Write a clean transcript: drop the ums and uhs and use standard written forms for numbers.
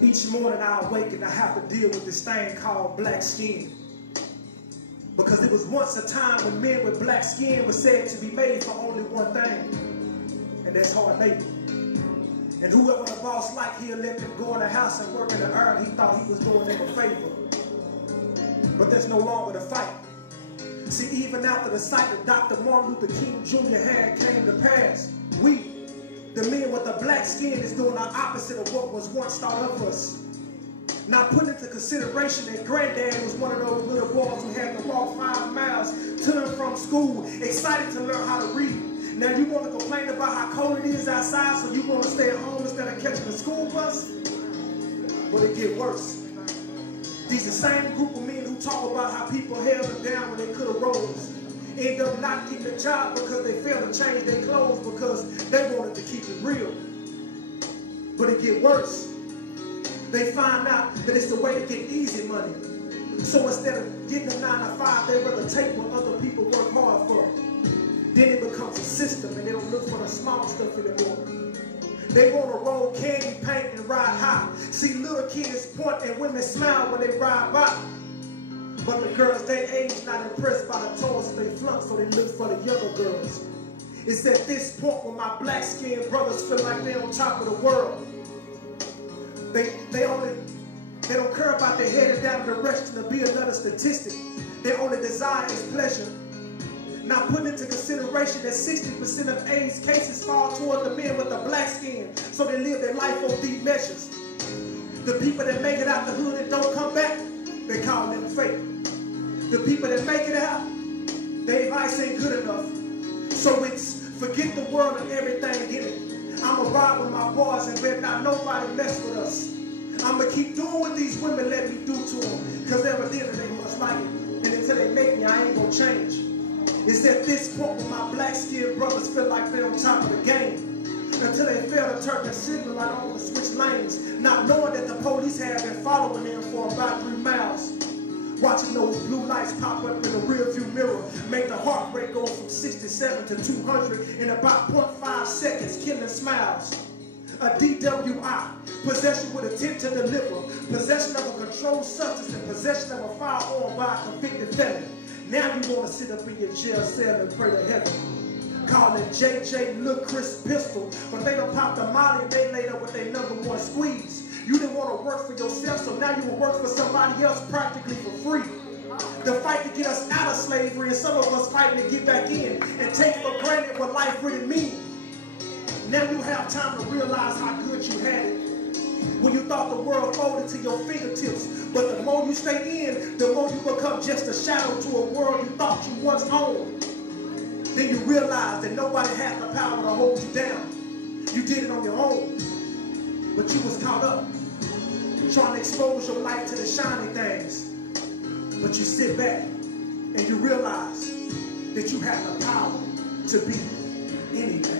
Each morning I awake and I have to deal with this thing called black skin. Because it was once a time when men with black skin were said to be made for only one thing, and that's hard labor. And whoever the boss liked, he'll let them go in the house and work in the earth. He thought he was doing them a favor. But there's no longer the fight. See, even after the sight that Dr. Martin Luther King Jr. had came to pass, we, the men with the black skin, is doing the opposite of what was once thought of us. Not putting into consideration that granddad was one of those little boys who had to walk 5 miles to and from school, excited to learn how to read. Now you want to complain about how cold it is outside, so you want to stay at home instead of catching the school bus? But it get worse. These the same group of men who talk about how people held them down when they could have rose, end up not getting a job because they failed to change their clothes because they wanted to keep it real. But it get worse. They find out that it's the way to get easy money. So instead of getting a 9 to 5, they rather take what other people work hard for. Then it becomes a system and they don't look for the small stuff anymore. They want to roll candy, paint, and ride high. See little kids point and women smile when they ride by. But the girls they age not impressed by the toys they flunk, so they look for the younger girls. It's at this point when my black skinned brothers feel like they're on top of the world. They don't care about their headed down direction to be another statistic. Their only desire is pleasure. Not putting into consideration that 60% of AIDS cases fall toward the men with the black skin, so they live their life on deep measures. The people that make it out the hood and don't come back, they call them fake. The people that make it out, their advice ain't good enough. So it's forget the world and everything in it. I'ma ride with my boys and bet not nobody mess with us. I'ma keep doing what these women let me do to them, because evidently they must like it. And until they make me, I ain't gonna change. It's at this point when my black skinned brothers feel like they're on top of the game. Until they fail to turn the signal light on to switch lanes, not knowing that the police have been following them for about 3 miles. Watching those blue lights pop up in the rearview mirror make the heart rate go from 67 to 200 in about 0.5 seconds, killing smiles. A DWI, possession with intent to deliver, possession of a controlled substance, and possession of a firearm by a convicted felon. Now you want to sit up in your jail cell and pray to heaven. Call it JJ Lil Chris Pistol, but they done popped a molly and they laid up with their #1 squeeze. You didn't want to work for yourself, so now you will work for somebody else practically for free. The fight to get us out of slavery, and some of us fighting to get back in and take for granted what life really means. Now you have time to realize how good you had it when you thought the world folded to your fingertips. But the more you stay in, the more you become just a shadow to a world you thought you once owned. Then you realize that nobody had the power to hold you down. You did it on your own, but you was caught up trying to expose your light to the shiny things. But you sit back and you realize that you have the power to be anything.